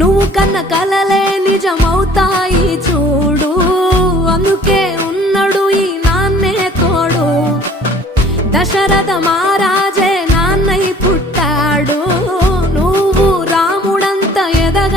నువ్వు కన్న కలలే నిజమవుతాయి చూడు, అందుకే ఉన్నాడు ఈ నాన్నే తోడు. దశరథ మహారాజే నాన్నై పుట్టాడు, నువ్వు రాముడంత ఎదగ